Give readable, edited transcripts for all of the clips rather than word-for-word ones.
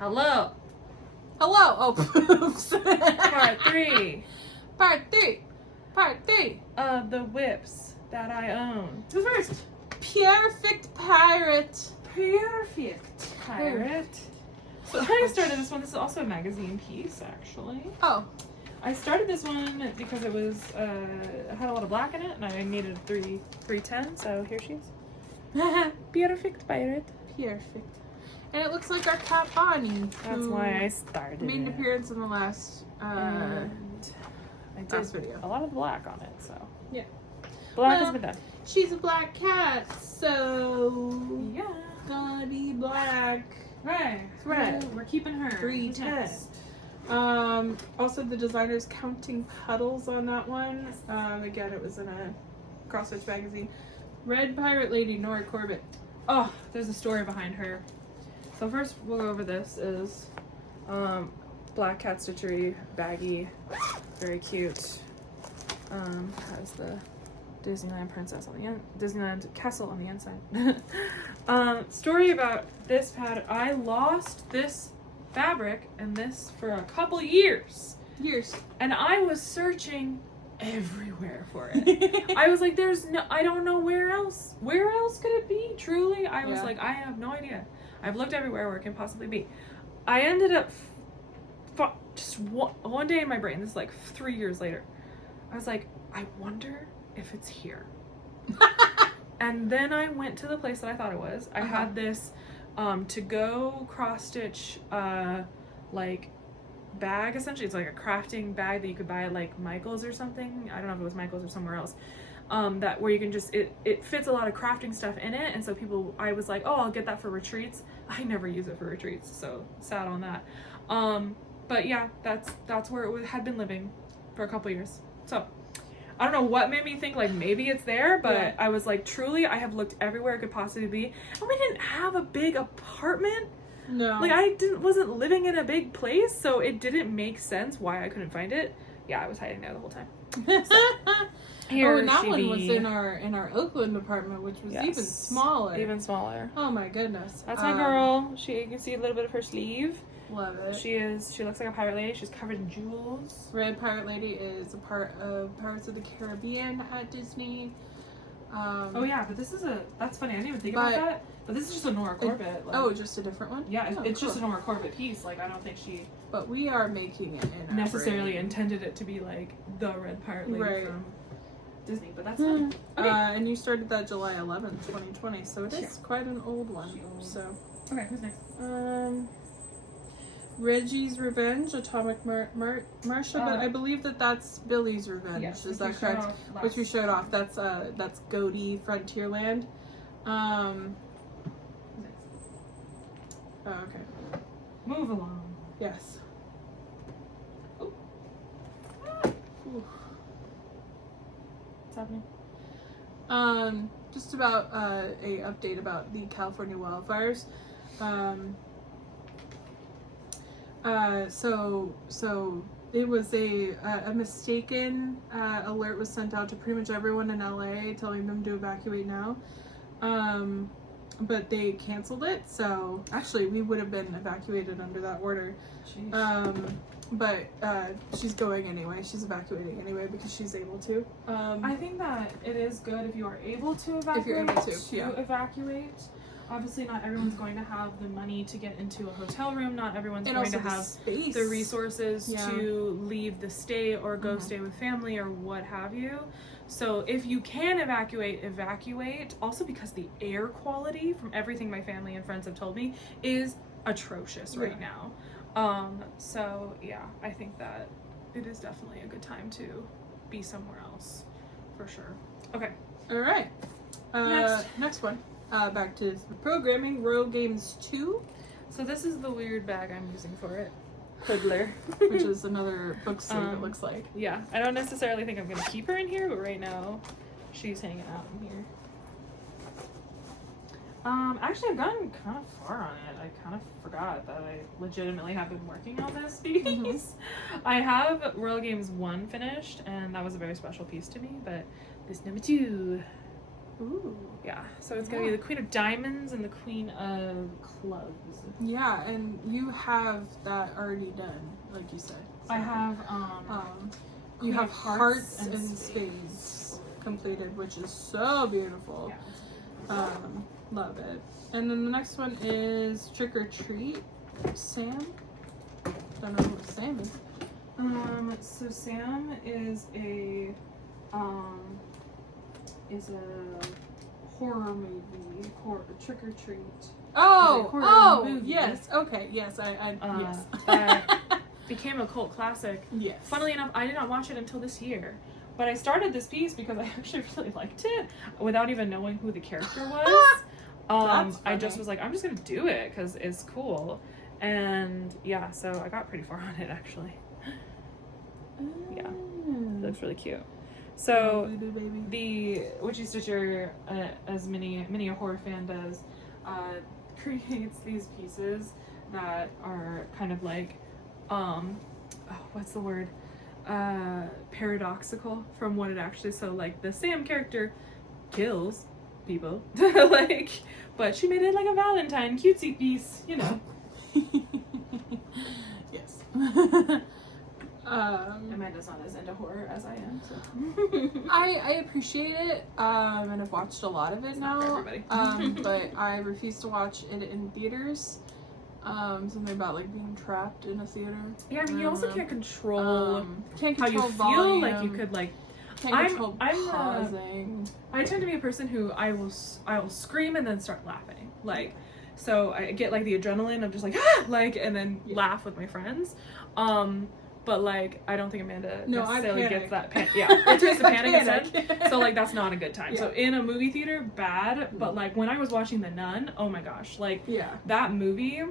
Hello. Hello. Oh, oops. Part 3 Part 3. Part 3. of the whips that I own. Who's first? Perfect pirate. Perfect pirate. So I started this one. This is also a magazine piece, actually. Oh. I started this one because it was had a lot of black in it, and I needed 310. So here she is. Perfect pirate. Perfect. And it looks like our cat Bonnie. That's why I started. Made an it. appearance in the last And I did last video. a lot of black on it, so Yeah. black Well, has been done. She's a black cat, so Yeah. gonna be black. Right. Right. We're keeping her. 310. Also the designer's counting puddles on that one. Again, it was in a cross-stitch magazine. Red Pirate Lady, Nora Corbett. Oh, there's a story behind her. So first we'll go over this is black cat stitchery, baggy, very cute. Has the Disneyland princess on the end, Disneyland castle on the inside. Story about this pattern. I lost this fabric and this for a couple years. And I was searching everywhere for it. I was like, I don't know where else could it be? Truly, I was like, I have no idea. I've looked everywhere where it can possibly be. I ended up just one day in my brain, this is like 3 years later, I was like, I wonder if it's here. And then I went to the place that I thought it was. I had this to go cross stitch like bag, essentially. It's like a crafting bag that you could buy at like Michael's or something. I don't know if it was Michael's or somewhere else. That where you can just it fits a lot of crafting stuff in it, and so I was like, oh, I'll get that for retreats. I never use it for retreats, so sad on that. But yeah, that's where it had been living for a couple years. So I don't know what made me think like maybe it's there, but I was like, truly, I have looked everywhere it could possibly be, and we didn't have a big apartment. No. Like wasn't living in a big place, so it didn't make sense why I couldn't find it. Yeah, I was hiding there the whole time. So, here and that she one be. was in our Oakland apartment, which was even smaller. Even smaller. Oh my goodness. That's my girl. You can see a little bit of her sleeve. Love it. She looks like a pirate lady. She's covered in jewels. Red Pirate Lady is a part of Pirates of the Caribbean at Disney. Oh yeah, but that's funny. I didn't even think about that. But this is just a Nora Corbett. Just a different one? Yeah, it's just a Nora Corbett piece. Like, I don't think she... But we are making it in necessarily intended it to be like the Red Pirate Lady from Disney, but that's fine. Okay. And you started that July 11th, 2020, so it is quite an old one. So okay, who's next? Reggie's Revenge, Atomic Marsha, but I believe that's Billy's Revenge. Yes, is that correct? Which we showed off. That's Goaty Frontierland. Oh, okay. Move along. Yes. Oh. What's happening? Just about a update about the California wildfires. So it was a mistaken alert was sent out to pretty much everyone in LA, telling them to evacuate now. But they canceled it, so actually we would have been evacuated under that order. Jeez. But she's going anyway. She's evacuating anyway because she's able to. I think that it is good if you are able to evacuate. If you're able to, evacuate. Obviously, not everyone's going to have the money to get into a hotel room. Not everyone's going to have space. The resources to leave the state or go stay with family or what have you. So if you can evacuate. Also because the air quality, from everything my family and friends have told me, is atrocious right now. So yeah, I think that it is definitely a good time to be somewhere else, for sure. Okay. All right. Next one. Back to programming. Row Games 2. So this is the weird bag I'm using for it. Quiddler. Which is another book sleeve, it looks like. Yeah, I don't necessarily think I'm going to keep her in here, but right now she's hanging out in here. Actually, I've gotten kind of far on it. I kind of forgot that I legitimately have been working on this piece. I have Royal Games 1 finished, and that was a very special piece to me, but this number 2 Ooh. Yeah, so it's gonna be the Queen of Diamonds and the Queen of Clubs. Yeah, and you have that already done, like you said. So, I have you Queen have of hearts and spades completed, which is so beautiful. Yeah. Love it. And then the next one is Trick or Treat. Sam. Don't know what Sam is. So Sam is a horror movie, Trick or Treat. Oh, movie. yes. Okay, yes, yes. That became a cult classic. Yes. Funnily enough, I did not watch it until this year. But I started this piece because I actually really liked it without even knowing who the character was. I just was like, I'm just gonna do it because it's cool. And yeah, so I got pretty far on it actually. Yeah, it looks really cute. So the Witchy Stitcher, as many a horror fan does, creates these pieces that are kind of like, what's the word? Paradoxical from what it actually. So like the Sam character kills people, like, but she made it like a Valentine cutesy piece, you know. Yes. Amanda's not as into horror as I am, so. I appreciate it, and I've watched a lot of it now. Everybody. But I refuse to watch it in theaters. Something about like being trapped in a theater. Yeah, I mean, you also can't control can't how you control feel. volume, Like you could like. can't control pausing. I tend to be a person who I will scream and then start laughing. Like, so I get like the adrenaline of just like like and then laugh with my friends. But like I don't think Amanda necessarily gets that. It turns to panic instead. So like that's not a good time. So in a movie theater, bad. But like when I was watching The Nun, oh my gosh, like that movie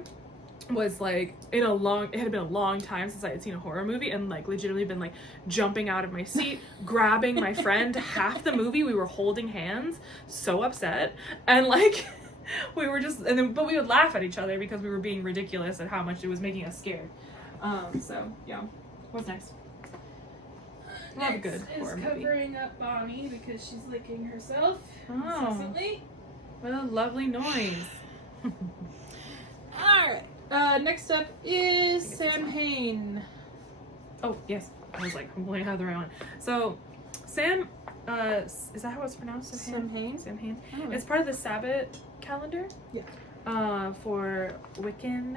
was like it had been a long time since I had seen a horror movie, and like legitimately been like jumping out of my seat, grabbing my friend. Half the movie we were holding hands, so upset, and like we were just but we would laugh at each other because we were being ridiculous at how much it was making us scared. So yeah. What's next? Not a good horror movie. Covering up Bonnie because she's licking herself incessantly. What a lovely noise. Alright. Next up is Sam Hain. Oh, yes. I was like, I'm going to have the right one. So, Sam, is that how it's pronounced? Sam Hain? Sam Hain. Oh. It's part of the Sabbath calendar. Yeah. For Wiccan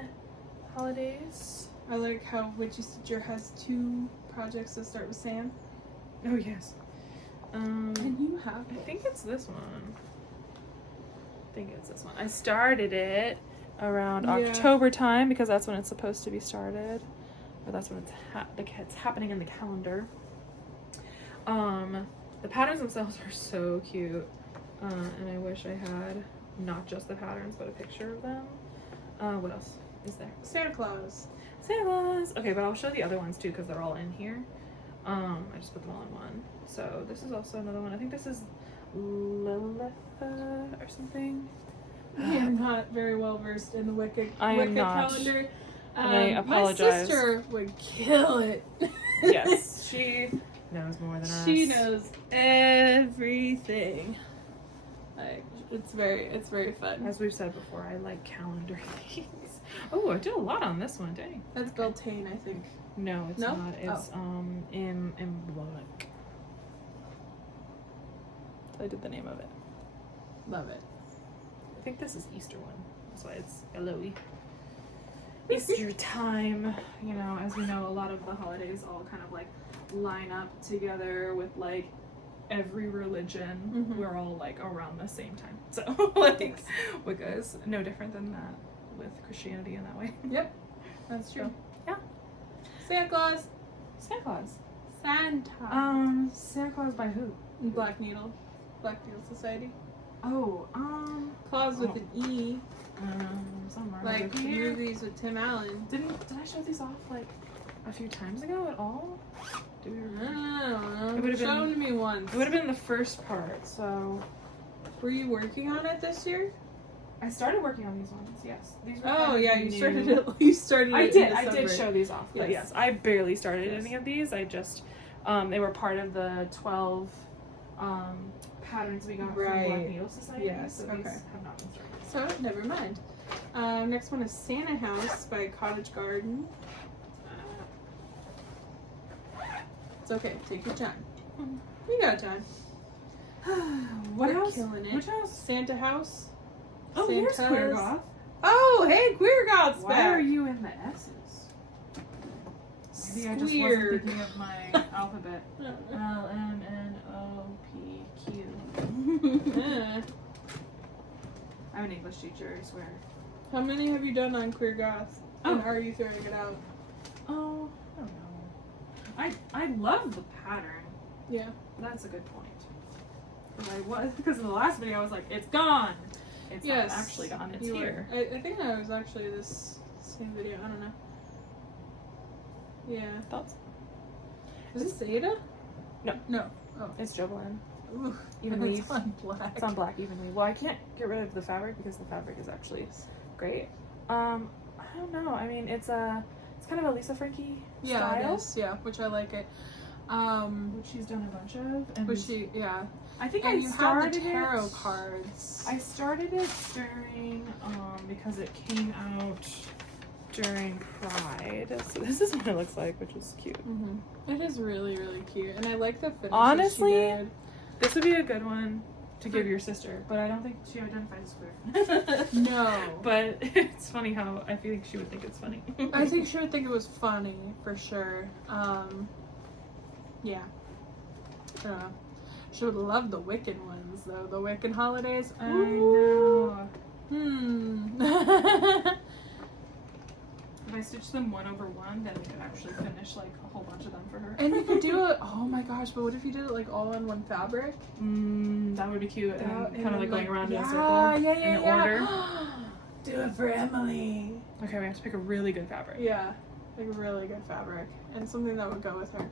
holidays. I like how Witchy Stitcher has 2 projects that start with Sam. Oh, yes. And you have I think it's this one. I started it around October time because that's when it's supposed to be started. Or that's when it's happening in the calendar. The patterns themselves are so cute. And I wish I had not just the patterns, but a picture of them. What else is there? Santa Claus. Okay, but I'll show the other ones too because they're all in here. I just put them all in one. So this is also another one. I think this is Lilith or something. I am not very well versed in the Wicca calendar. And I apologize. My sister would kill it. Yes, she knows more than us. She knows everything. Like, it's very fun. As we've said before, I like calendar things. Oh, I did a lot on this one, dang. That's Beltane, I think. No, it's not. It's I did the name of it. Love it. I think this is Easter one. That's why it's Eloy. Easter time. You know, as we know, a lot of the holidays all kind of like line up together with like every religion. Mm-hmm. We're all like around the same time. So like Wicca is no different than that with Christianity in that way. Yep. That's true. So, yeah. Santa Claus. Santa. Santa Claus by who? Black Needle Society. Oh, Claus with an E. Somewhere. Like the movies with Tim Allen. Did I show these off like a few times ago at all? Do we remember? I don't know. It would have shown to me once. It would have been the first part. So, were you working on it this year? I started working on these ones. Yes. These were started it. You started. I it did. in I did show these off. But yes, I barely started any of these. I just they were part of the 12 patterns we got from Right. Black Needle Society. Yes, So okay. these have not been started. So, never mind. Next one is Santa House by Cottage Garden. It's okay. Take your time. You got time. What We're house? killing it. Which house? Santa House. Oh, here's Santa's. Queer Goth. Oh, hey, Queer Goth's Why back. are you in the S's? Maybe I just wasn't Weird. thinking of my alphabet. L, M, N, O, P, Q. I'm an English teacher, I swear. How many have you done on Queer Goth? Oh. And are you throwing it out? Oh, I don't know. I love the pattern. Yeah. That's a good point. Because in the last video I was like, it's gone. It's Yes. not actually gone. It's You were. here. I think that was actually this same video. I don't know. Yeah. Thoughts? Is this Zeta? No. No. Oh. It's Jovelin. Ooh, Even it's weave. on black. It's on black evenly. Well, I can't get rid of the fabric because the fabric is actually great. I don't know. I mean, it's kind of a Lisa Frankie Yeah, style, it is. Yeah, which I like it. which she's done a bunch of. And Which she, yeah. I think And I you have started the tarot it. cards. I started it during because it came out during Pride. So this is what it looks like, which is cute. Mm-hmm. It is really, really cute, and I like the finish. Honestly, she did. This would be a good one to give your sister, but I don't think she identifies as queer. No. But it's funny how I feel like she would think it's funny. I think she would think it was funny for sure. Yeah. I don't know. She would love the Wiccan ones though. The Wiccan holidays. I know. If I stitch them 1 over 1, then we could actually finish like a whole bunch of them for her. And you could do it. Oh my gosh! But what if you did it like all on one fabric? That would be cute. And kind of like going around in a circle Yeah, in the order. Do it for Emily. Okay, we have to pick a really good fabric. Yeah, like a really good fabric and something that would go with her.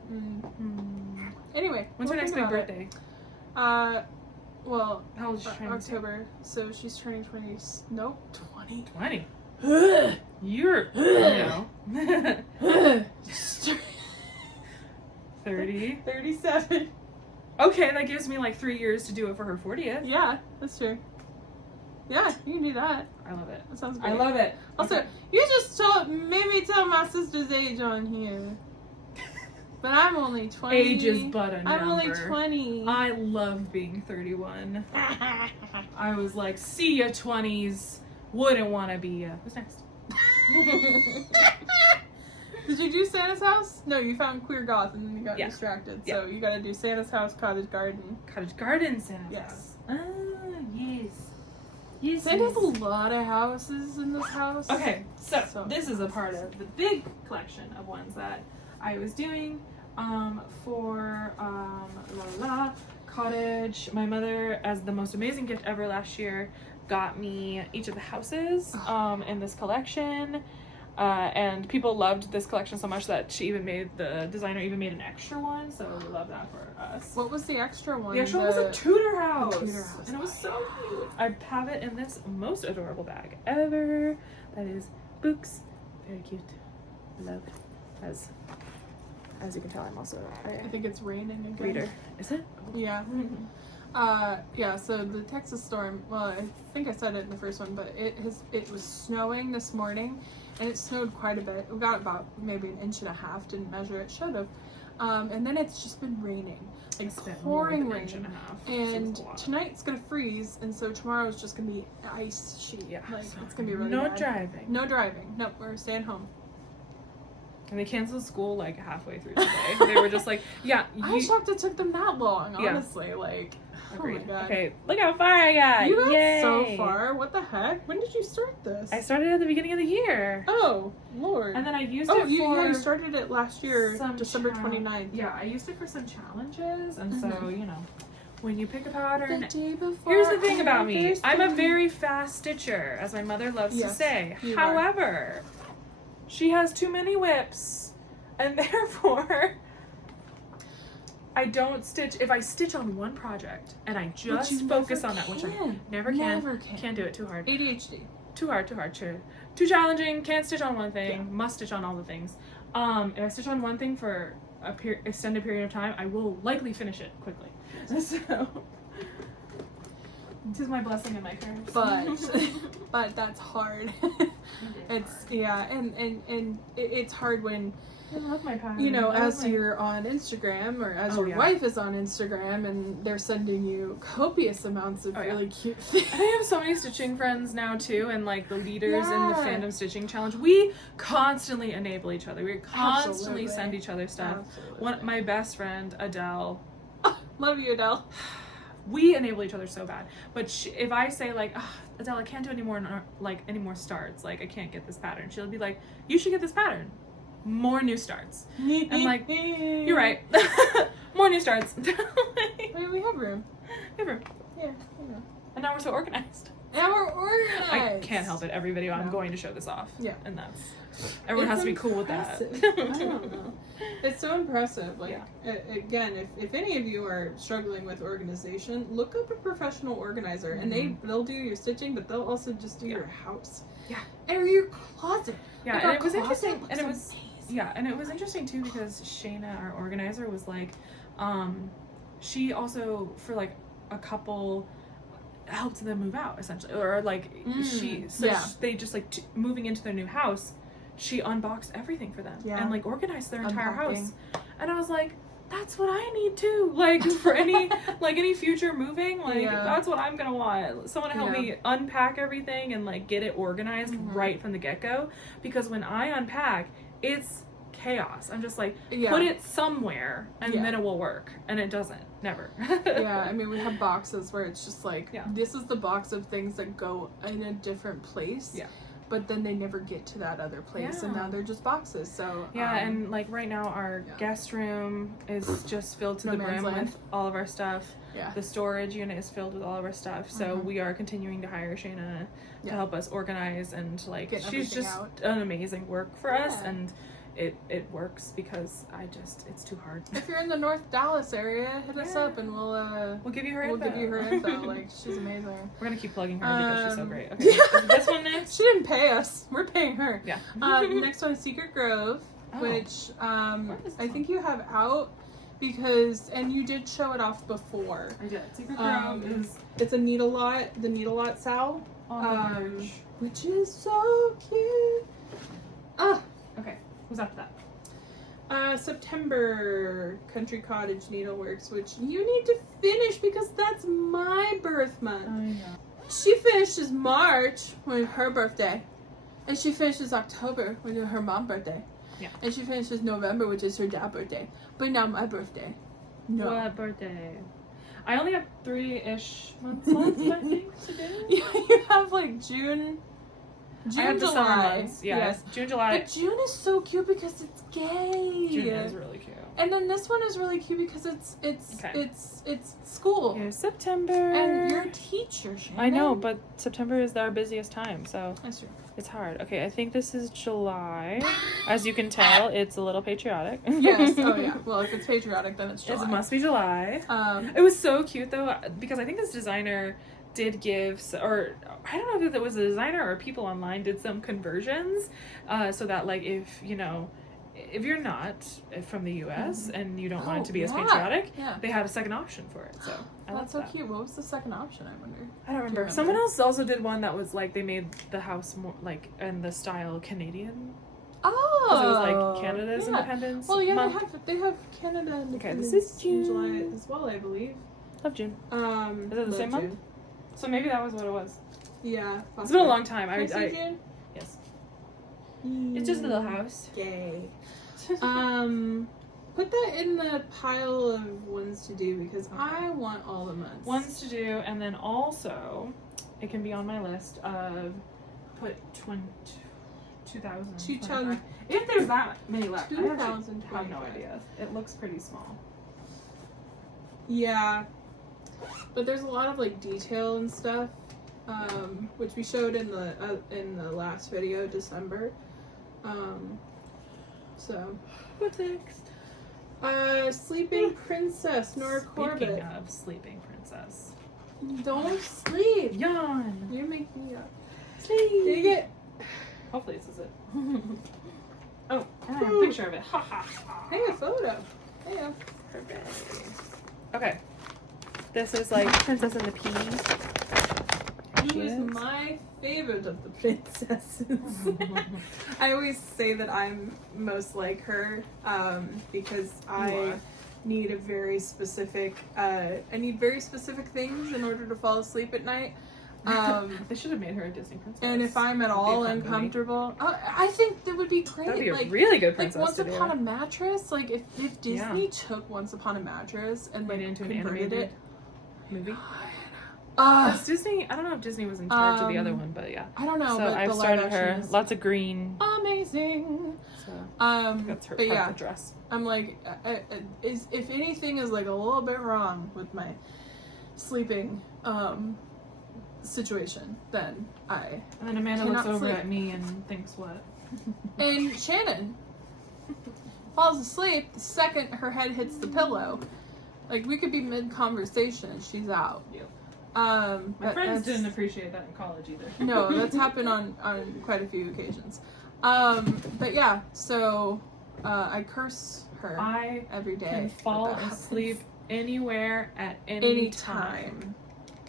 Anyway, When's her next big birthday? Well, How old is she turning? October. So she's turning 20. Nope, 20. 20. You're, you know. 30. 37. Okay, that gives me like 3 years to do it for her 40th. Yeah, that's true. Yeah, you can do that. I love it. That sounds great. I love it. Also, Okay. you just made me tell my sister's age on here. But I'm only 20. Age is but a number. I'm only 20. I love being 31. I was like, see ya 20s. Wouldn't want to be ya. Who's next? Did you do Santa's house? No, you found Queer Goth and then you got Yeah. distracted. Yeah. So you gotta do Santa's house, Cottage Garden. Cottage Garden Santa's Yes. house. Ah, yes. Yes, Santa's yes. a lot of houses in this house. Okay, so So- this is a part of the big collection of ones that I was doing for Cottage. My mother, as the most amazing gift ever last year, got me each of the houses in this collection. And people loved this collection so much that the designer even made an extra one, so we love that for us. What was the extra one? The extra one was a Tudor house. Tudor house. And it was so cute. I have it in this most adorable bag ever. That is Books. Very cute. Love. As you can tell, I'm also I think it's raining again. a reader. Is it? Yeah. Yeah, so the Texas storm, well, I think I said it in the first one, but it was snowing this morning, and it snowed quite a bit. We got about maybe 1.5 inches, didn't measure it, should have. And then it's just been raining, like It's been more pouring than rain. 1.5 inches. And So it's a lot. tonight's gonna freeze, and so tomorrow's just gonna be ice sheet. Yeah, Like, so it's gonna be really no bad. driving. No driving. Nope, we're staying home. And they canceled school like halfway through today. They were just like, yeah, I'm shocked it took them that long, Yeah. honestly. Like, Agreed. oh my god. Okay, look how far I got. You got Yay. so far. What the heck? When did you start this? I started at the beginning of the year. Oh, Lord. And then I used oh, it for you started it last year, some December chal- 29th. Yeah, I used it for some challenges, and so, Mhm. you know, when you pick a pattern. The day before Here's the thing about me. Thursday. I'm a very fast stitcher, as my mother loves to Yes, say. you are. However, she has too many whips, and therefore I don't stitch. If I stitch on one project and I just you focus never on that, which I can. never can. Never can. Can't do it, too hard. ADHD. Too hard, too challenging, can't stitch on one thing, Yeah. must stitch on all the things. If I stitch on one thing for extended period of time, I will likely finish it quickly. So this is my blessing and my curse. But that's hard. It's and it's hard when I love my pattern. you know, as you're on Instagram or as your wife is on Instagram and they're sending you copious amounts of really cute things. I have so many stitching friends now too, and like the leaders in the Fandom Stitching Challenge. We constantly enable each other. We constantly send each other stuff. My best friend Adele. Love you, Adele. We enable each other so bad. But if I say like, Adele, I can't do any more starts. Like I can't get this pattern. She'll be like, you should get this pattern. More new starts. I'm like, you're right. More new starts. We have room. We have room. Yeah. And now we're so organized. Now we're organized. I can't help it. Every video I'm going to show this off. Yeah. And that's... Everyone has to be cool with that. I don't know. It's so impressive. Like, again, if any of you are struggling with organization, look up a professional organizer. And they'll do your stitching, but they'll also just do your house. Yeah. Or your closet. Yeah, like and it was interesting. And it was... amazing. Yeah, and it was interesting too because Shayna, our organizer, was like, she also, for like a couple, helped them move out essentially, or like they just like moving into their new house, she unboxed everything for them and like organized their entire house, and I was like, that's what I need too, like for any like any future moving, like that's what I'm gonna want, someone to help me unpack everything and like get it organized right from the get-go, because when I unpack, it's chaos. I'm just like, put it somewhere and then it will work, and it doesn't, never. I mean, we have boxes where it's just like, this is the box of things that go in a different place, but then they never get to that other place, and now they're just boxes. So and like right now our guest room is just filled to the brim with all of our stuff. The storage unit is filled with all of our stuff, so we are continuing to hire Shayna to help us organize, and like she's just an amazing work for us, and it works because it's too hard. If you're in the North Dallas area, hit us up and we'll give you her info. Like, she's amazing. We're gonna keep plugging her because she's so great. Okay, is this one next? She didn't pay us. We're paying her. Yeah. Next one is Secret Grove, which I think you have out because, and you did show it off before. I did. Secret Grove is it's a needle lot, the needle lot Sal, which is so cute. Okay. Who's after that? September, Country Cottage Needleworks, which you need to finish because that's my birth month. I know. She finishes March with her birthday, and she finishes October with her mom's birthday. Yeah. And she finishes November, which is her dad's birthday. But now my birthday. No. What birthday? I only have 3-ish months left, I think, to do. Yeah, you have like June, July. The summer months. Yeah, yes. June, July. But June is so cute because it's gay. June is really cute. And then this one is really cute because it's school. Here's September. And you're a teacher, Shannon. I know, but September is our busiest time, so that's true. It's hard. Okay, I think this is July. As you can tell, it's a little patriotic. Yes. Oh yeah. Well, if it's patriotic, then it's July. It must be July. It was so cute though, because I think this designer did give, or I don't know if it was a designer or people online did some conversions, so that like if you're not from the U.S. and you don't want it to be as patriotic, they had a second option for it. So that's so cute. What was the second option? I wonder. I don't remember. Someone else also did one that was like they made the house more like in the style Canadian. Oh, because it was like Canada's independence. Well, yeah, month. they have Canada independence. Okay, this is June. In July as well, I believe. Love June. Is it the same month? So maybe that was what it was. Yeah. It's been a long time. I June? Yes. It's just a little house. Yay. Put that in the pile of ones to do because I want all the months. Ones to do, and then also it can be on my list of put 2000. If there's that many left, 2000. I have no idea. It looks pretty small. Yeah, but there's a lot of like detail and stuff, which we showed in the last video, December. So what's next? Sleeping Princess, Nora Corbett. Speaking of Sleeping Princess. Don't sleep. Yawn. You make me up. Sleep. Dig it. Hopefully this is it. Oh, and I have a picture of it. Ha ha ha. Hey, a photo. Hey, Perfect. Okay. This is like Princess and the Pea. Who is my favorite of the princesses? I always say that I'm most like her because I need a very specific. I need very specific things in order to fall asleep at night. They should have made her a Disney princess. And if I'm at all uncomfortable, I think that would be great. That'd be like, a really good princess. Like Once to Upon do. a Mattress. Like if Disney took Once Upon a Mattress and like made it into an converted animated it. movie. Because Disney, I don't know if Disney was in charge of the other one, but yeah. I don't know. So but I've the started live her. action is Lots of green. amazing. So that's her but part yeah, of the dress. I'm like, if anything is like a little bit wrong with my sleeping situation, then And then Amanda looks over at me and thinks what? And Shannon falls asleep the second her head hits the pillow. Like, we could be mid-conversation and she's out. Yep. My friends didn't appreciate that in college either. No, that's happened on quite a few occasions. But yeah, so I curse her every day. I can fall asleep anywhere at any time.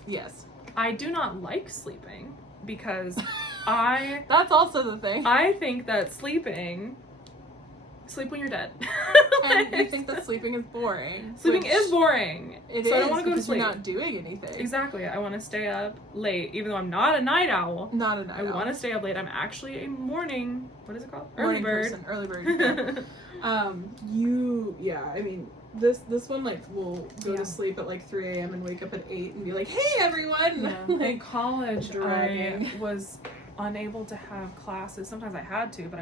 Yes. I do not like sleeping because I... That's also the thing. I think that sleep when you're dead. And you think that sleeping is boring. Sleeping is boring. It so is, I don't want to go to sleep. You're not doing anything. Exactly. I want to stay up late, even though I'm not a night owl. Not a night owl. I want to stay up late. I'm actually a morning. What is it called? Morning Early bird. person. Early bird. Yeah. I mean, this one like will go to sleep at like 3 a.m. and wake up at 8 and be like, "Hey everyone!" Yeah. Like, in college, dragging. I was unable to have classes. Sometimes I had to, but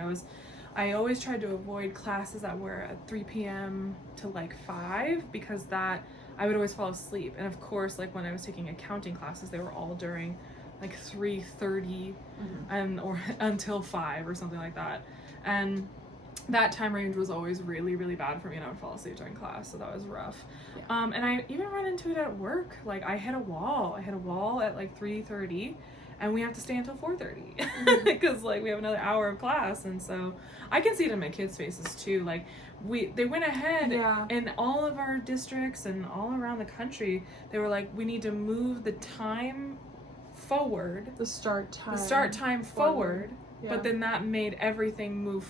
I always tried to avoid classes that were at 3 p.m. to like 5 because that I would always fall asleep. And of course, like when I was taking accounting classes, they were all during like 3:30 and or until 5 or something like that. And that time range was always really, really bad for me, and I would fall asleep during class, so that was rough. Yeah. And I even run into it at work. Like I hit a wall at like 3:30. And we have to stay until 4:30 because like we have another hour of class, and so I can see it in my kids' faces too. Like they went ahead in all of our districts and all around the country. They were like, we need to move the time forward, the start time forward. But then that made everything move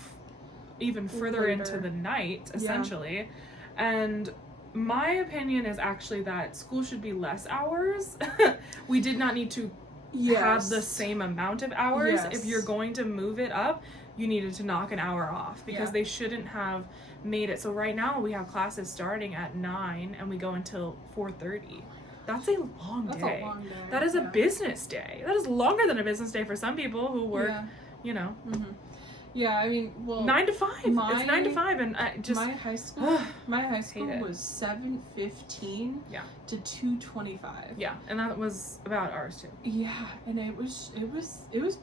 even further into the night, essentially. And my opinion is actually that school should be less hours. We did not need to have the same amount of hours. If you're going to move it up, you needed to knock an hour off because they shouldn't have made it. So right now we have classes starting at 9 and we go until 4:30. That's a long day. That is a business day. That is longer than a business day for some people who work, you know. Yeah, I mean, well, 9 to 5. It's 9 to 5, and I just my high school was 7:15 to 2:25. Yeah, and that was about ours too. Yeah, and it was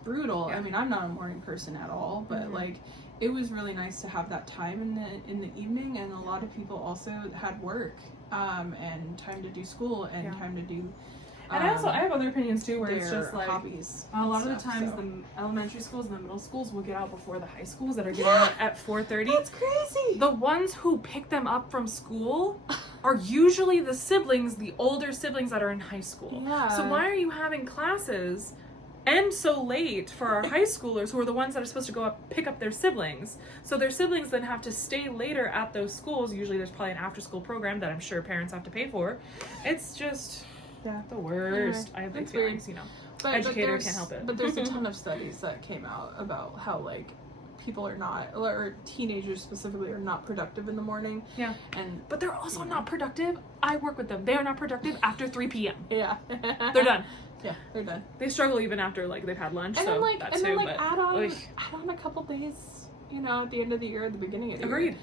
brutal. Yeah. I mean, I'm not a morning person at all, but like it was really nice to have that time in the evening, and a lot of people also had work and time to do school and time to do. And I have other opinions too, where it's just like hobbies. A lot of the times, the elementary schools and the middle schools will get out before the high schools that are getting out at 4:30. That's crazy. The ones who pick them up from school are usually the siblings, the older siblings that are in high school. Yeah. So why are you having classes end so late for our high schoolers who are the ones that are supposed to go up pick up their siblings? So their siblings then have to stay later at those schools. Usually there's probably an after school program that I'm sure parents have to pay for. It's just the worst. I have big feelings, you know. Educator can't help it. But there's a ton of studies that came out about how like people are not, or teenagers specifically, are not productive in the morning. Yeah. But they're also not productive. I work with them. They are not productive after 3 p.m. Yeah. They're done. Yeah, they're done. They struggle even after like they've had lunch. And so then like, that and too, then like but, add on a couple days, you know, at the end of the year, at the beginning of the year. Agreed.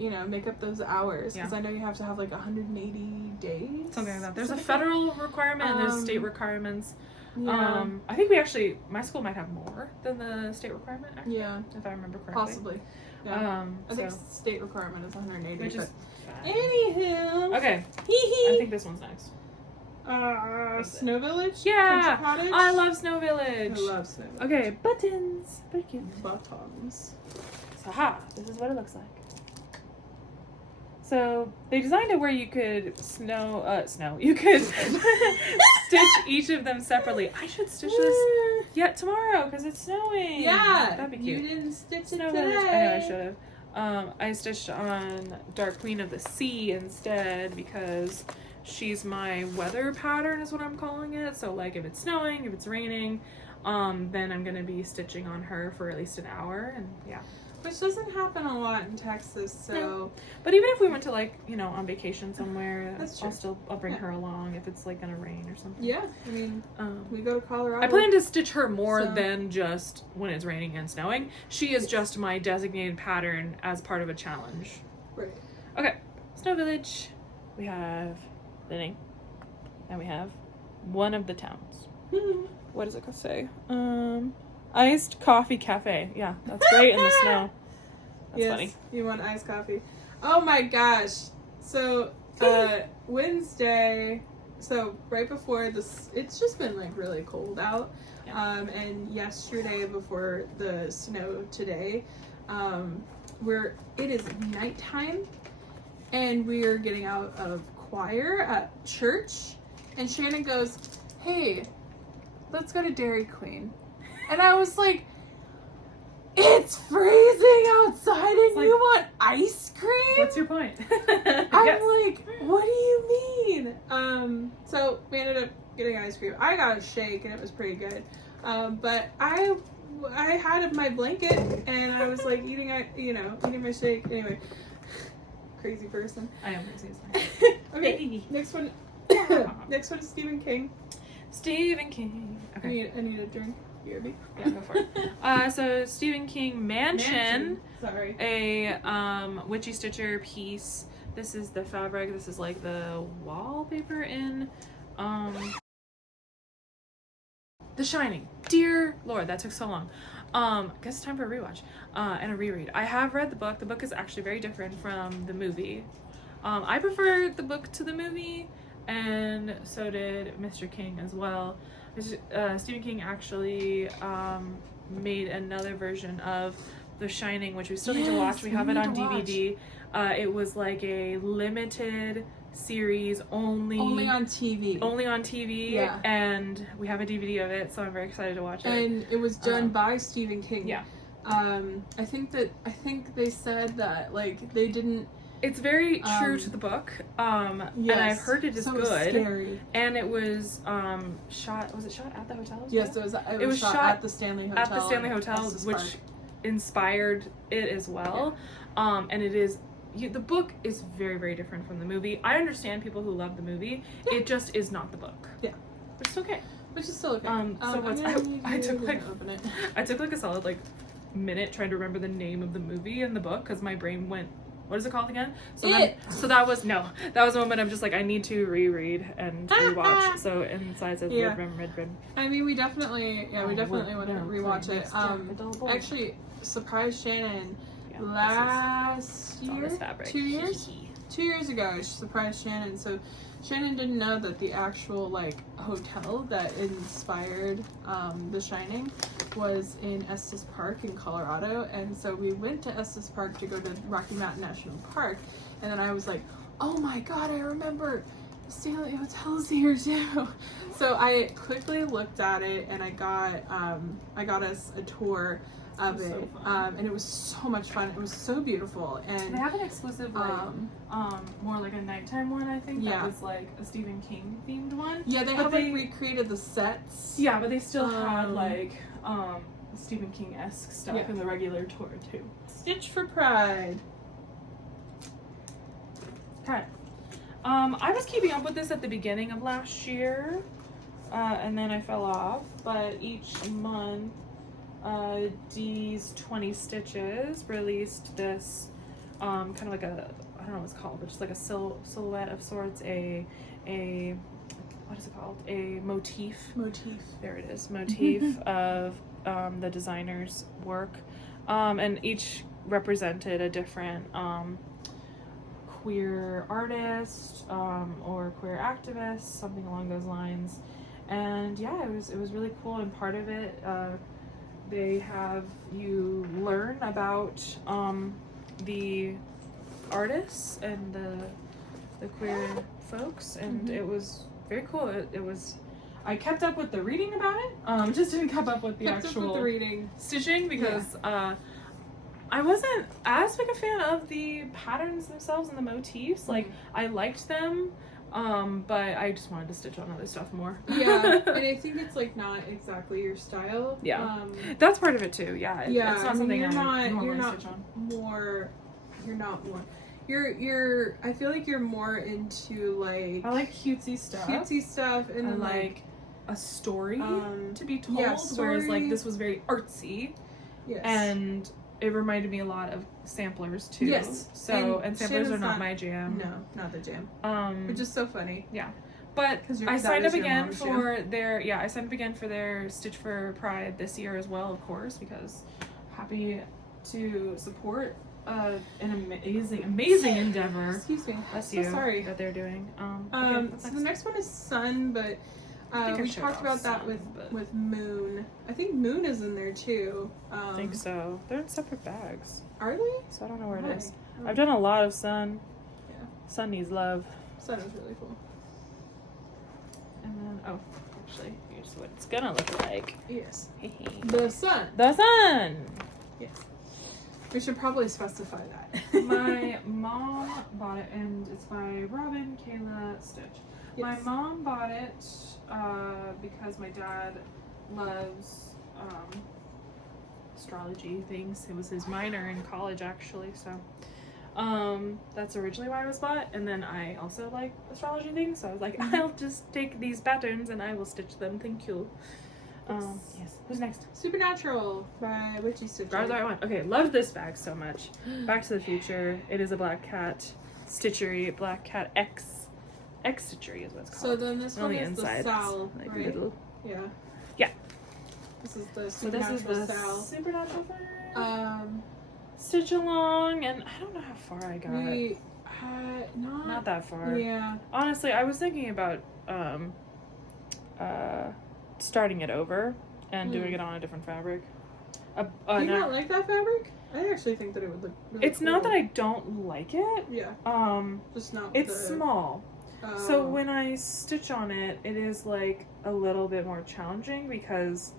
You know, make up those hours because I know you have to have like 180 days. Something like that. There's a federal requirement and there's state requirements. Yeah. I think my school might have more than the state requirement, actually, if I remember correctly. Possibly. Yeah. I think state requirement is 180. Which is anywho. Okay. I think this one's next. Snow Village? Yeah! Cottage? I love Snow Village. I love Snow Village. Okay, buttons. Very cute. Buttons. Haha, this is what it looks like. So they designed it where you could you could stitch each of them separately. I should stitch this tomorrow because it's snowing. Yeah, that'd be cute. You didn't stitch it Snow today. Village. I know I should have. I stitched on Dark Queen of the Sea instead because she's my weather pattern is what I'm calling it. So like if it's snowing, if it's raining, then I'm gonna be stitching on her for at least an hour, and yeah. Which doesn't happen a lot in Texas, so. No. But even if we went to on vacation somewhere, That's true. I'll bring her along if it's like gonna rain or something. Yeah, I mean, we go to Colorado. I plan to stitch her more than just when it's raining and snowing. She is just my designated pattern as part of a challenge. Right. Okay, Snow Village. We have the name, and we have one of the towns. What does it say? Iced Coffee Cafe. Yeah, that's great in the snow. That's funny. You want iced coffee. Oh my gosh. So, Wednesday, so right before this, it's just been like really cold out. Yeah. And yesterday before the snow today, it is nighttime and we are getting out of choir at church, and Shannon goes, "Hey, let's go to Dairy Queen." And I was like, it's freezing outside and you want ice cream? What's your point? I'm like, what do you mean? So we ended up getting ice cream. I got a shake and it was pretty good. But I had my blanket and I was like eating my shake. Anyway, crazy person. I am crazy. Okay, next one. Next one is Stephen King. Stephen King. Okay. I need a drink. BRB. Yeah, go for it. So Stephen King Mansion. Sorry. A Witchy Stitcher piece. This is the fabric. This is like the wallpaper in The Shining. Dear Lord, that took so long. Guess it's time for a rewatch and a reread. I have read the book. The book is actually very different from the movie. I prefer the book to the movie, and so did Mr. King as well. Stephen King actually made another version of The Shining, which we still need to watch. We have it on DVD. It was like a limited series only on TV. Yeah. And we have a DVD of it, so I'm very excited to watch it. And it was done by Stephen King. Yeah. I think they said that like they didn't. It's very true to the book, and I've heard it is so good. Scary. And it was shot. Was it shot at the hotel? Yes, it was shot at the Stanley Hotel. At the Stanley Hotel, which inspired it as well. Yeah. And it is. The book is very, very different from the movie. I understand people who love the movie. Yeah. It just is not the book. Yeah, which is okay. Which is still okay. So what's I took like a solid minute trying to remember the name of the movie and the book because my brain went. What is it called again? That was a moment I'm just like, I need to reread and rewatch. So inside says Red. I mean, we definitely want to rewatch it. Actually, surprised Shannon last year, 2 years? 2 years ago, she surprised Shannon. So Shannon didn't know that the actual hotel that inspired The Shining was in Estes Park in Colorado, and so we went to Estes Park to go to Rocky Mountain National Park, and then I was like, oh my god, I remember Stanley Hotel's here too. So I quickly looked at it and I got us a tour of it, so and it was so much fun. It was so beautiful, and they have an exclusive more like a nighttime one, I think. That was like a Stephen King themed one. Yeah, they recreated the sets. Yeah, but they still had Stephen King-esque stuff in the regular tour too. Stitch for Pride. Okay. I was keeping up with this at the beginning of last year, and then I fell off. But each month, D's 20 Stitches released this kind of like a, I don't know what it's called, but just like a silhouette of sorts, a what is it called? A motif. There it is. Motif of the designer's work, and each represented a different queer artist or queer activist, something along those lines. And yeah, it was really cool. And part of it they have you learn about the artists and the queer folks, and it was very cool. It was. I kept up with the reading about it. Just didn't keep up with the actual reading stitching because I wasn't as big a fan of the patterns themselves and the motifs. Like I liked them, but I just wanted to stitch on other stuff more. Yeah, and I think it's like not exactly your style. Yeah, that's part of it too. Yeah, it's not something you're I not normally stitch on. You're I feel like you're more into like I like cutesy stuff and then like a story to be told. yeah, Whereas like this was very artsy, yes, and it reminded me a lot of samplers too. Yes, So and samplers are not my jam. No, not the jam. Which Which is so funny. yeah. But I signed up again for their Stitch for Pride this year as well, of course, because happy to support an amazing endeavor. Excuse me. Bless So you. sorry. That they're doing. So the next one is Sun, but we talked about that with Moon. I think Moon is in there too. I think so. They're in separate bags, Are they? so I don't know where Why? it is. I've done a lot of Sun. Yeah. Sun needs love. Sun is really cool. And then actually, here's what it's gonna look like. Yes. The The Sun. Sun. Yes. We should probably specify that. My mom bought it, and it's by Robin Kayla Stitch. Yes. My mom bought it because my dad loves astrology things. It was his minor in college, actually. So that's originally why it was bought. And then I also like astrology things, so I was like, I'll just take these patterns and I will stitch them. Thank you. Yes. Who's next? Supernatural by Witchy Stitcher. Grab the right one. Okay, love this bag so much. Back to the Future. It is a Black Cat Stitchery. Black Cat X Stitchery is what it's called. So then this on one the is inside, the Sal, like right? little. Yeah. Yeah. This is the So this Supernatural is the Sal. Supernatural version. Um, Stitch along, and I don't know how far I got. we Not that far. Yeah. Honestly, I was thinking about starting it over and doing it on a different fabric. Do you not like that fabric? I actually think that it would look really It's cool. not that I don't like it. Yeah. Just not It's small. Oh. So when I stitch on it, it is like a little bit more challenging because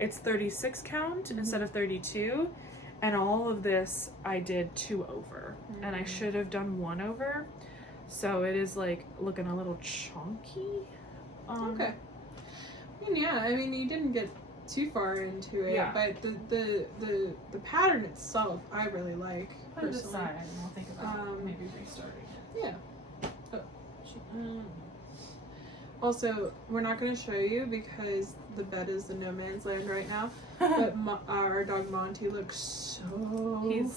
it's 36 count instead of 32, and all of this I did 2 over, and I should have done 1 over, so it is like looking a little chunky. Okay. I mean, you didn't get too far into it, but the pattern itself I really like. Put it Personally. aside, and I'll think about maybe restarting it. Yeah. Also, we're not going to show you because the bed is in no man's land right now. But our dog Monty looks so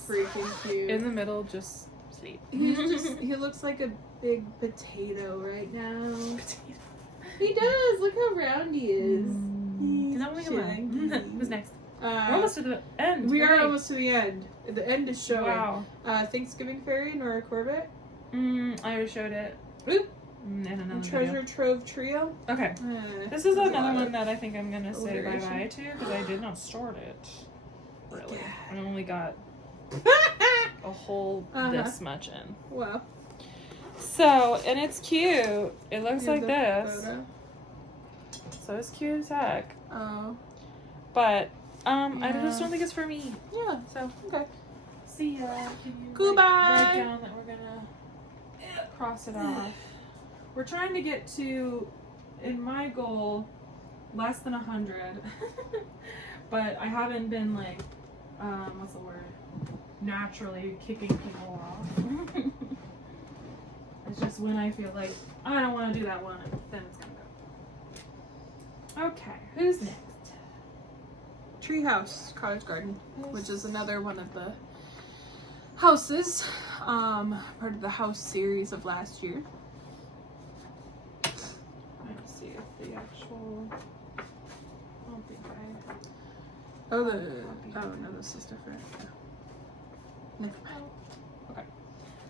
freaking cute. In the middle, just sleep. He looks like a big potato right now. He does. Look how round he is. Who's next? We're almost to the end. We are almost to the end. The end is showing. Wow. Thanksgiving Fairy, Nora Corbett. I already showed it. Oop. In another Treasure video. Trove Trio. Okay. This is another one that I think I'm gonna say bye-bye to because I did not start it. Really. I only got a whole this much in. Wow. So, and it's cute. It looks like this. Photo. So it's cute as heck. Oh. But, I just don't think it's for me. Yeah. So, Okay. see ya. Can you Goodbye. write down that we're gonna cross it off? We're trying to get to, in my goal, less than 100. But I haven't been like, what's the word? Naturally kicking people off. It's just when I feel like I don't want to do that one, then it's gonna go. Okay, who's next? Treehouse Cottage Garden, which is another one of the houses, part of the house series of last year. Let's see if the actual. I don't think I. Oh, no, this is different. Never mind. Okay.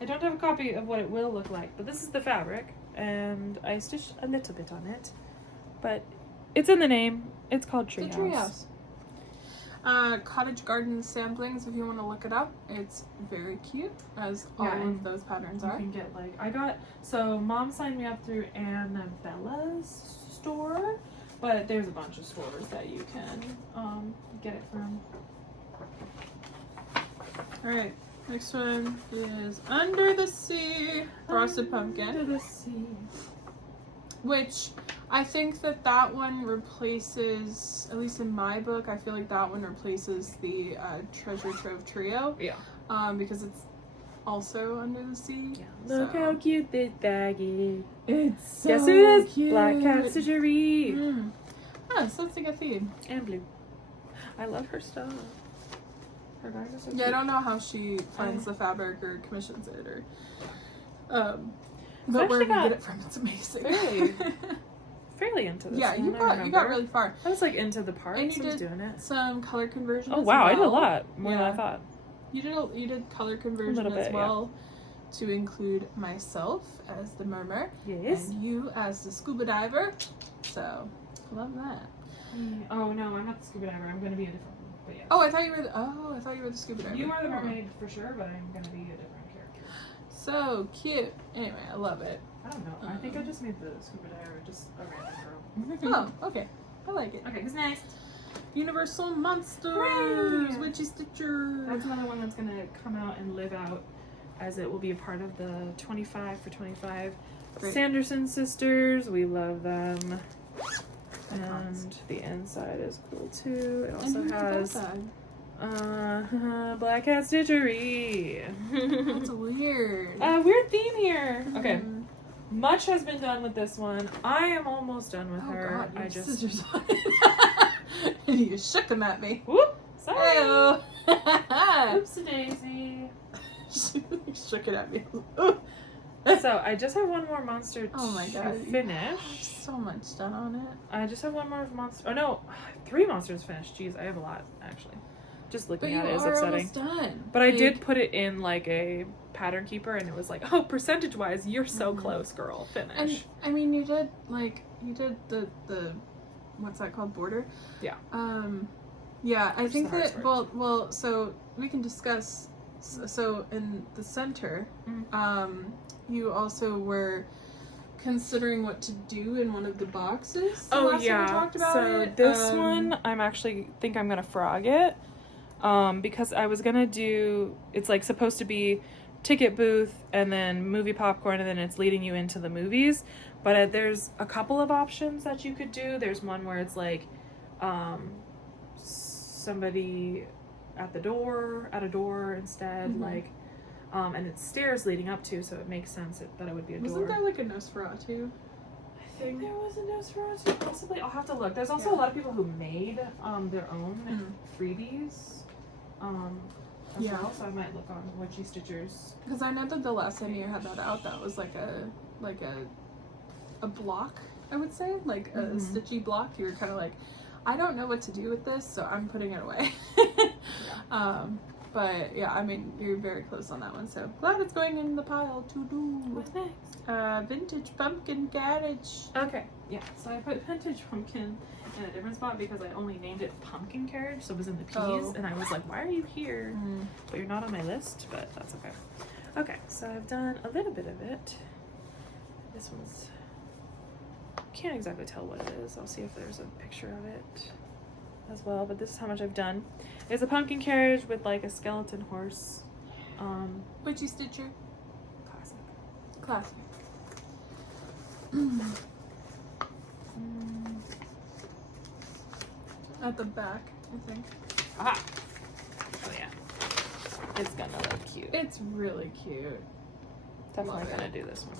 I don't have a copy of what it will look like, but this is the fabric, and I stitched a little bit on it. But it's in the name. It's called Treehouse. It's a treehouse. Cottage Garden Samplings, if you want to look it up. It's very cute, as all Yeah, of those patterns You are. can get like, so Mom signed me up through Annabella's store, but there's a bunch of stores that you can get it from. Alright, next one is Under the Sea Frosted Pumpkin. Under the Sea. Which I think that one replaces, at least in my book, I feel like that one replaces the Treasure Trove Trio. Yeah. Because it's also under the sea. Yeah. Look how cute this bag is. It's so Yes, it is. cute. Black cat stitchery. Oh, so that's like a theme. And blue. I love her stuff. Her bag is so Yeah, I cute. don't know how she finds the fabric or commissions it or but actually where we got get it from, it's amazing. Fairly into this. Yeah, you one, got really far. I was like into the parts. And you I was did doing it. some color conversion. Oh as wow, I did a well. lot more than I Yeah. thought. You did color conversion little as bit, well, to include myself as the mermer Yes. and you as the scuba diver. So love that. Oh no, I'm not the scuba diver. I'm gonna be a different one. But yes. Oh, I thought you were the scuba diver. You are the Oh. mermaid for sure, but I'm gonna be a different character. So cute. Anyway, I love it. I don't know. I think I just made the scuba diver just a random girl. Oh, okay. I like it. Okay, who's next? Universal Monsters, Hooray! Witchy Stitcher. That's another one that's gonna come out and live out, as it will be a part of the 25 for 25 Great. Sanderson sisters. We love them. And the inside is cool too. It also has Black Cat Stitchery. That's weird. Weird theme here. Okay. Mhm. Much has been done with this one. I am almost done with Oh her. God, I just scissors on it. And you shook them at me. whoop. Sorry. Hey-o. Oopsie daisy. You shook it at me. So I just have one more monster Oh my to God. finish. So much done on it. I just have one more monster. Oh no, 3 monsters finished. Jeez, I have a lot actually. Just But looking you at it is are upsetting. almost done. But I Like, did put it in like a pattern keeper, and it was like, oh, percentage wise, you're so Mhm. close, girl. Finish. And I mean, you did the what's that called, border? Yeah. Yeah, I Which is think the hardest that part. well, so we can discuss. So in the center, you also were considering what to do in one of the boxes. The last time we talked about so it. this one, I'm gonna frog it, because I was gonna do. It's like supposed to be ticket booth and then movie popcorn, and then it's leading you into the movies. But there's a couple of options that you could do. There's one where it's like, somebody at a door instead, like, and it's stairs leading up to, so it makes sense that it would be a door. Wasn't there like a Nosferatu? I think there was a Nosferatu, possibly. I'll have to look. There's also a lot of people who made their own freebies as well, so I might look on Witchy Stitcher's. Because I know that the last time you had that out, that was like a block, I would say, like a stitchy block. You were kind of like, I don't know what to do with this, so I'm putting it away. But yeah, I mean, you're very close on that one, so glad it's going in the pile to do. What's next? Vintage pumpkin carriage. Okay, yeah. So I put Vintage Pumpkin in a different spot because I only named it Pumpkin Carriage, so it was in the P's, and I was like, why are you here? But you're not on my list, but that's okay. Okay, so I've done a little bit of it. This one's... can't exactly tell what it is. I'll see if there's a picture of it as well, but this is how much I've done. It's a pumpkin carriage with like a skeleton horse. Witchy Stitcher. Classic. At the back, I think. Aha! Oh yeah. It's gonna look cute. It's really cute. Definitely love gonna it. do this one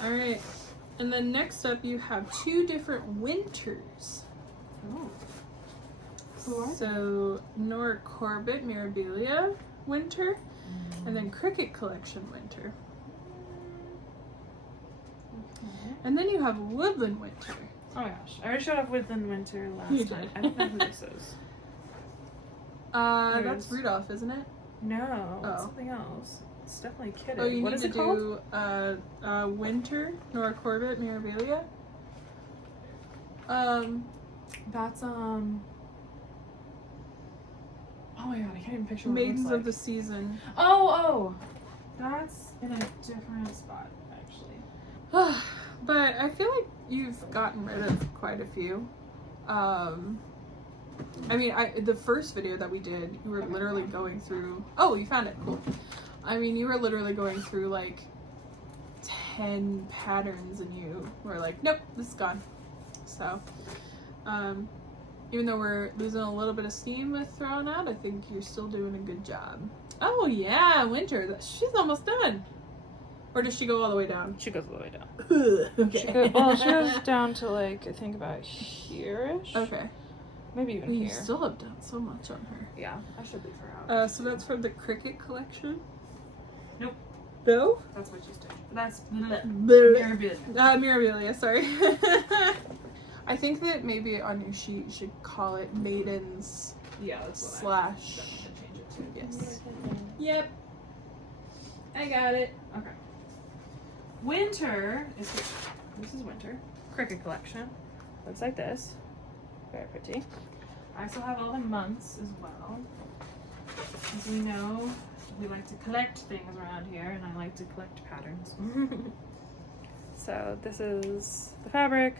too. Alright. And then next up, you have 2 different winters. Oh. Who are So, Nora Corbett Mirabilia winter, and then Cricket Collection winter. Okay. And then you have Woodland winter. Oh my gosh. I already showed up with in winter last You time. did. I don't know who this is. That's Rudolph, isn't it? No, Oh. it's something else. It's definitely Kitten. Oh, you What need is to it called? do winter, Nora Corbett Mirabilia. That's oh my god, I can't even picture what Maidens it looks like. of the Season. Oh, that's in a different spot actually. But I feel like you've gotten rid of quite a few. I mean, the first video that we did, you were literally going through. Oh, you found it. Cool. I mean, you were literally going through like 10 patterns, and you were like, "Nope, this is gone." So, even though we're losing a little bit of steam with throwing out, I think you're still doing a good job. Oh yeah, Winter. She's almost done. Or does she go all the way down? She goes all the way down. Okay. She goes down to like I think about here-ish. Okay. Maybe even You here. still have done so much on her. Yeah, I should leave her out. So that's from the Cricket collection? Nope. No? That's Witchy Stitcher. That's Mirabilia, sorry. I think that maybe on your sheet you should call it Maidens yeah, that's what slash. I'm gonna change it to. Yes. Yep. I got it. Okay. Winter is this is Winter. Cricket collection. Looks like this. Very pretty. I also have all the months as well. As we know, we like to collect things around here, and I like to collect patterns. So this is the fabric.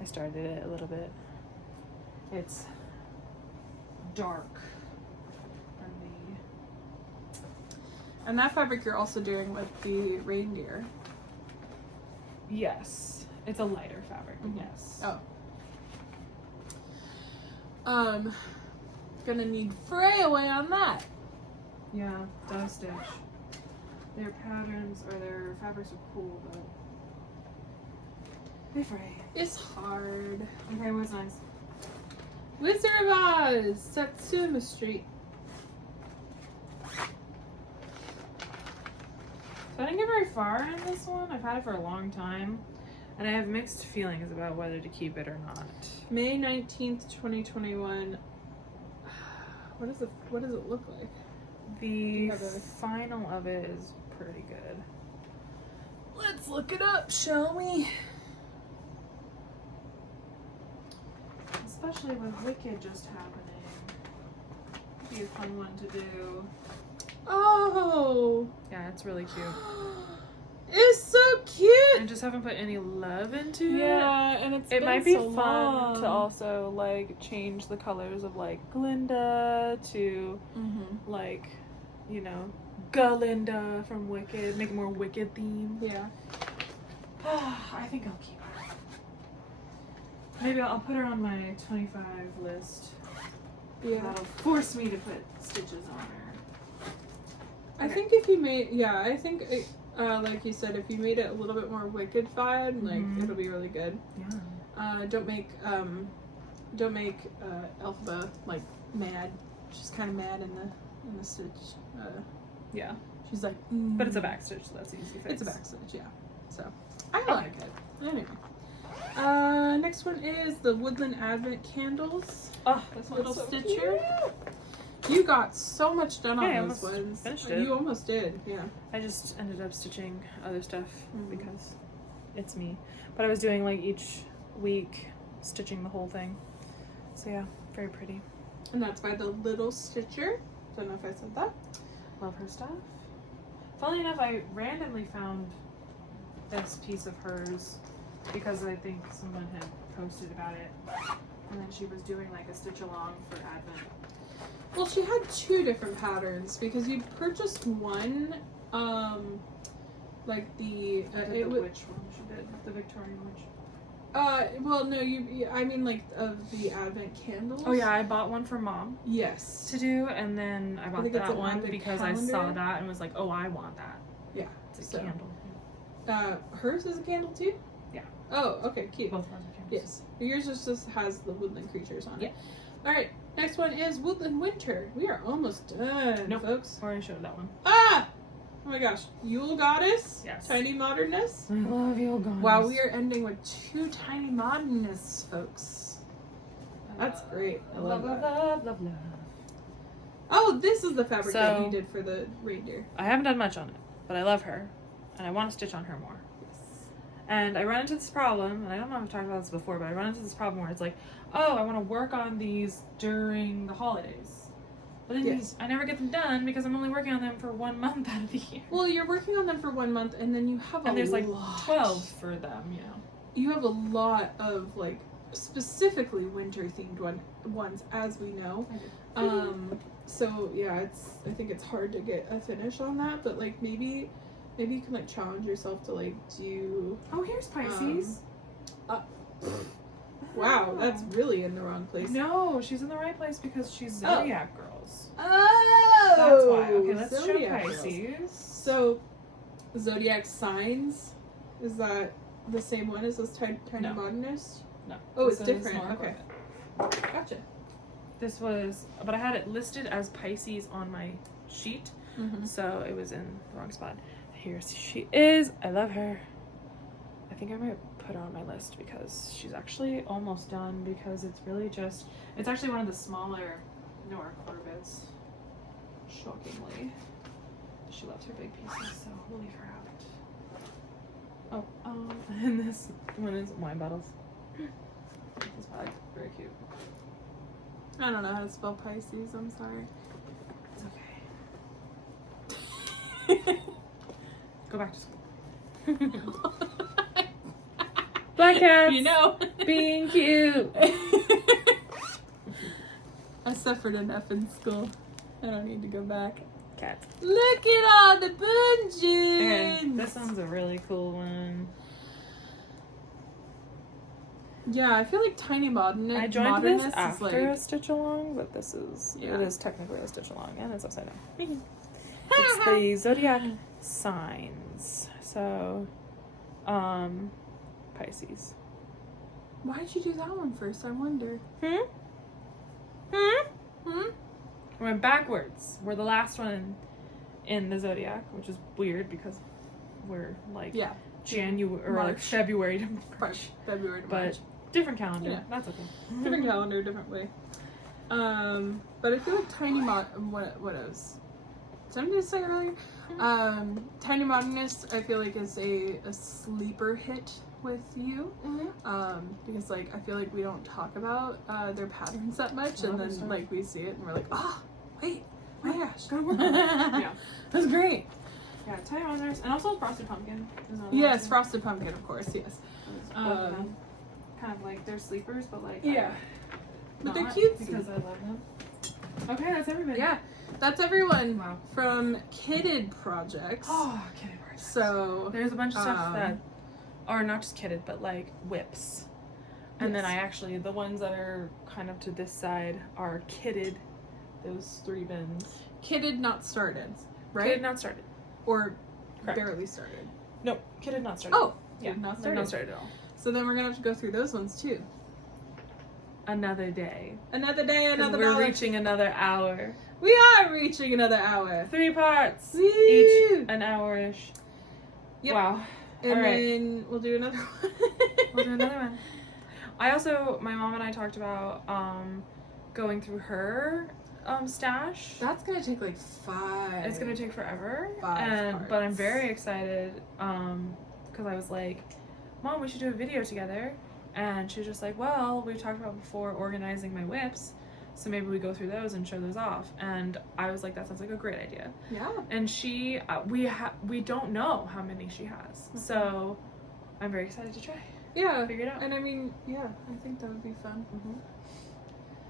I started it a little bit. It's dark. And that fabric you're also doing with the reindeer. Yes. It's a lighter fabric, yes. Oh. Gonna need fray away on that. Yeah, dye stitch. Their patterns or their fabrics are cool, but they fray. It's hard. Okay, what's nice? Wizard of Oz, Satsuma Street. So I didn't get very far in this one. I've had it for a long time, and I have mixed feelings about whether to keep it or not. May 19th, 2021. What does it look like? The final of it is pretty good. Let's look it up, shall we? Especially with Wicked just happening. It'd be a fun one to do. Oh! Yeah, it's really cute. It's so cute! I just haven't put any love into it. Yeah, and it might be so fun long. to also like change the colors of like Glinda to like, you know, Galinda from Wicked, make it more Wicked themed. Yeah. I think I'll keep her. Maybe I'll put her on my 25 list. Yeah. That'll force me to put stitches on her. I think if you made, I think, like you said, if you made it a little bit more Wicked-fied, like, it'll be really good. Yeah. Don't make Elphaba, like, mad. She's kind of mad in the stitch. Yeah. She's like, But it's a back stitch, so that's easy fix. It's a back stitch, yeah. So, I like it. Anyway. Next one is the Woodland Advent Candles. Oh, this Little one's so Stitcher. cute. You got so much done Yeah, I on those almost ones. finished it. You almost did, yeah. I just ended up stitching other stuff because it's me. But I was doing like each week stitching the whole thing. So yeah, very pretty. And that's by the Little Stitcher. Don't know if I said that. Love her stuff. Funnily enough, I randomly found this piece of hers because I think someone had posted about it. And then she was doing like a stitch along for Advent. Well, she had two different patterns because you purchased one, like the The witch one she did, the Victorian witch. Well, no, I mean like of the Advent candles. Oh yeah, I bought one for Mom Yes. to do, and then I bought think it's that an one Advent because calendar. I saw that and was like, oh, I want that. Yeah. It's a So. candle. Hers is a candle too. Yeah. Oh, okay, cute. Both of ours are candles. Yes. Yours just has the woodland creatures on it. Yeah. All right. Next one is Woodland Winter. We are almost done, Nope. folks. Already showed that one. Ah! Oh my gosh. Yule Goddess. Yes. Tiny Modernness. I love you guys. Wow, we are ending with 2 Tiny Modernness, folks. That's great. I love that. love. Oh, this is the fabric that So- you did for the reindeer. I haven't done much on it, but I love her, and I want to stitch on her more. And I run into this problem, and I don't know if I've talked about this before, but I run into this problem where it's like, oh, I want to work on these during the holidays. But then I never get them done because I'm only working on them for 1 month out of the year. Well, you're working on them for 1 month, and then you have and there's like 12 for them, you know. You have a lot of like specifically winter themed ones, as we know. So yeah, I think it's hard to get a finish on that, but like maybe you can like challenge yourself to like do. Oh, here's Pisces. Wow, that's really in the wrong place. No, she's in the right place because she's Zodiac girls. Oh, that's why. Okay, let's Zodiac show Pisces. Girls. So, Zodiac signs, is that the same one as those tiny modernists? No. Oh, it's different. Okay. Gotcha. This was, but I had it listed as Pisces on my sheet, so it was in the wrong spot. Here she is. I love her. I think I might put her on my list because she's actually almost done, because it's really just, it's actually one of the smaller Nora Corbett's, shockingly. She loves her big pieces, so we'll leave her out. Oh, and this one is wine bottles. This bag, very cute. I don't know how to spell Pisces, I'm sorry. It's okay. Go back to school. Black cats, you know, being cute. I suffered enough in school. I don't need to go back. Cats. Look at all the bungeons. Okay, this one's a really cool one. Yeah, I feel like Tiny Modernist. I joined this after like a stitch along, but this is it is technically a stitch along, and it's upside down. It's the zodiac signs. So, Pisces. Why'd you do that one first? I wonder. We went backwards. We're the last one in the zodiac, which is weird because we're like January or like February to March. February to but March. Different calendar. Yeah. That's okay. Different calendar, different way. But I feel like Tiny what was something to say earlier? Tiny Modernist, I feel like is a sleeper hit with you. Because like I feel like we don't talk about their patterns that much, and then like we see it and we're like, oh wait, my gosh, gotta work on that. Yeah, that's great. Yeah, Tiny Modernist, and also Frosted Pumpkin. Yes, Frosted Pumpkin, of course. Yes. Kind of like they're sleepers, but like but they're cute because I love them. Okay, that's everybody. Yeah, that's everyone from Kitted Projects. Oh, Kitted Projects. So there's a bunch of stuff that are not just kitted, but like WIPs. And then I actually, the ones that are kind of to this side are kitted. Those 3 bins. Kitted, not started, right? Kitted, not started. Or barely started. No, kitted, not started. Oh, yeah, not started. They're not started at all. So then we're gonna have to go through those ones too. Another day. Another day, another We're dollar. reaching another hour. We are reaching another hour. 3 parts. Woo! Each an hour-ish. Yep. Wow. And then we'll do another one. We'll do another one. I also, my mom and I talked about going through her stash. That's gonna take like 5. It's gonna take forever. 5 parts. But I'm very excited because I was like, Mom, we should do a video together. And she was just like, well, we talked about before organizing my WIPs, so maybe we go through those and show those off. And I was like, that sounds like a great idea. Yeah. And she, we don't know how many she has, so I'm very excited to try. Yeah. Figure it out. And I mean, yeah, I think that would be fun.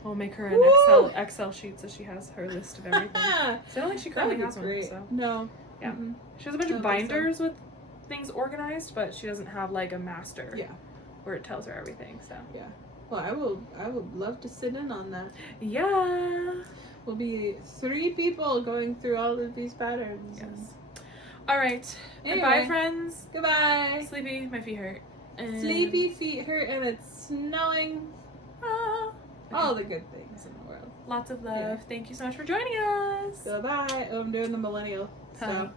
We'll make her an Excel sheet so she has her list of everything. So I don't think she currently has one. Great. So no. yeah, she has a bunch of binders with things organized, but she doesn't have like a master. Yeah. Where it tells her everything. So yeah. Well, I would love to sit in on that. Yeah. We'll be 3 people going through all of these patterns. Yes. All right. Anyway. Goodbye, friends. Goodbye. Sleepy. My feet hurt. And Sleepy feet hurt and it's snowing. All the good things in the world. Lots of love. Thank you so much for joining us. Goodbye. Oh, I'm doing the millennial. So.